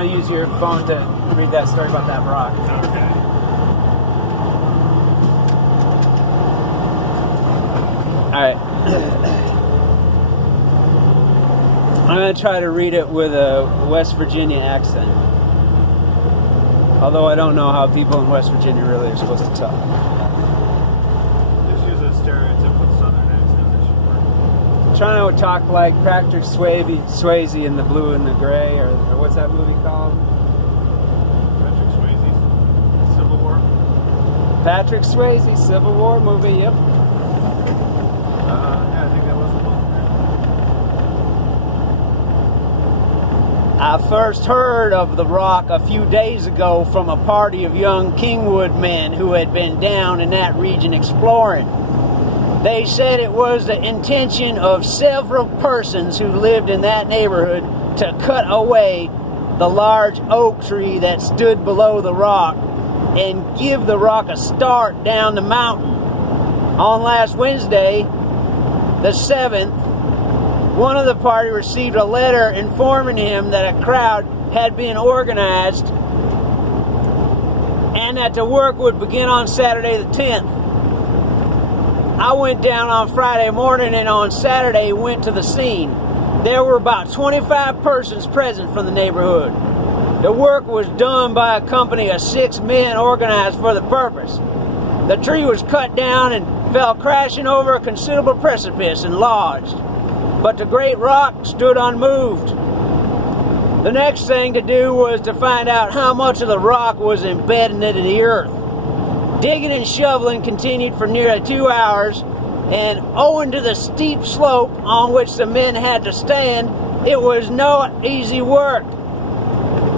going to use your phone to read that story about that rock. Okay. All right. I'm going to try to read it with a West Virginia accent. Although I don't know how people in West Virginia really are supposed to talk. Just use a stereotypical Southern accent. That should work. Trying to talk like Patrick Swayze in The Blue and the Gray, or what's that movie called? Patrick Swayze's Civil War? Patrick Swayze, Civil War movie, yep. Yeah, I think that was the one. I first heard of the rock a few days ago from a party of young Kingwood men who had been down in that region exploring. They said it was the intention of several persons who lived in that neighborhood to cut away the large oak tree that stood below the rock and give the rock a start down the mountain. On last Wednesday, the 7th, one of the party received a letter informing him that a crowd had been organized and that the work would begin on Saturday the 10th. I went down on Friday morning and on Saturday went to the scene. There were about 25 persons present from the neighborhood. The work was done by a company of 6 men organized for the purpose. The tree was cut down and fell crashing over a considerable precipice and lodged. But the great rock stood unmoved. The next thing to do was to find out how much of the rock was embedded into the earth. Digging and shoveling continued for nearly 2 hours, and owing to the steep slope on which the men had to stand, it was no easy work.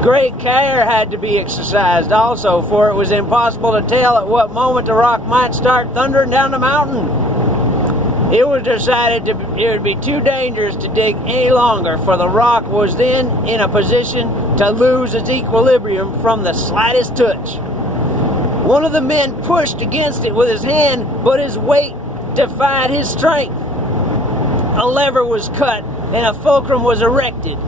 Great care had to be exercised also, for it was impossible to tell at what moment the rock might start thundering down the mountain. It was decided it would be too dangerous to dig any longer, for the rock was then in a position to lose its equilibrium from the slightest touch. One of the men pushed against it with his hand, but his weight defied his strength. A lever was cut and a fulcrum was erected.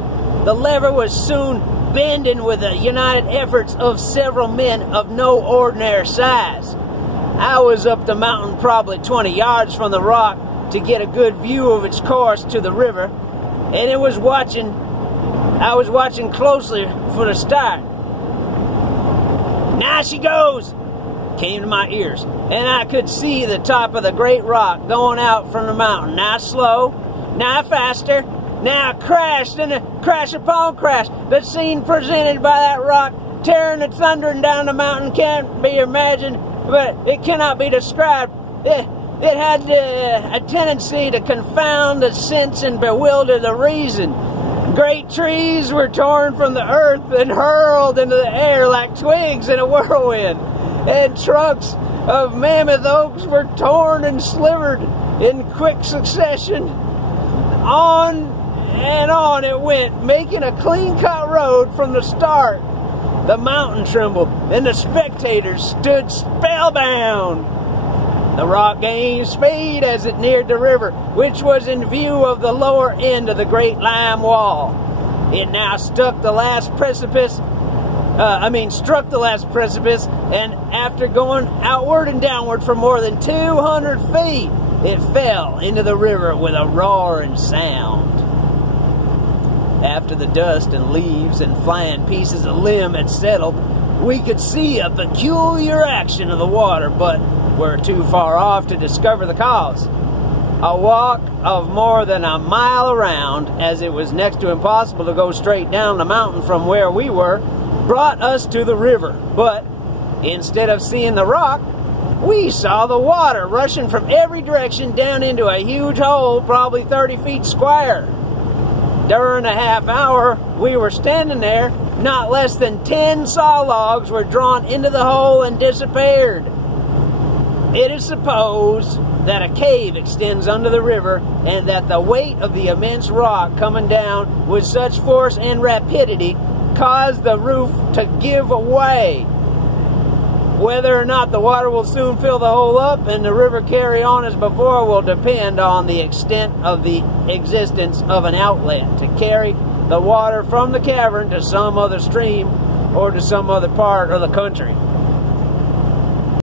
The lever was soon bending with the united efforts of several men of no ordinary size. I was up the mountain probably 20 yards from the rock to get a good view of its course to the river, and I was watching closely for the start. "Now she goes," came to my ears, and I could see the top of the great rock going out from the mountain. Now slow, now faster, now crash, then a crash upon crash. The scene presented by that rock tearing and thundering down the mountain can't be imagined, but it cannot be described. It had a tendency to confound the sense and bewilder the reason. Great trees were torn from the earth and hurled into the air like twigs in a whirlwind, and trunks of mammoth oaks were torn and slivered in quick succession. On and on it went, making a clean-cut road from the start. The mountain trembled, and the spectators stood spellbound. The rock gained speed as it neared the river, which was in view of the lower end of the great lime wall. It now struck the last precipice, and after going outward and downward for more than 200 feet, it fell into the river with a roaring sound. After the dust and leaves and flying pieces of limb had settled, we could see a peculiar action of the water, but were too far off to discover the cause. A walk of more than a mile around, as it was next to impossible to go straight down the mountain from where we were, brought us to the river. But instead of seeing the rock, we saw the water rushing from every direction down into a huge hole, probably 30 feet square. During a half hour we were standing there, not less than 10 saw logs were drawn into the hole and disappeared. It is supposed that a cave extends under the river, and that the weight of the immense rock coming down with such force and rapidity caused the roof to give way. Whether or not the water will soon fill the hole up and the river carry on as before will depend on the extent of the existence of an outlet to carry the water from the cavern to some other stream or to some other part of the country.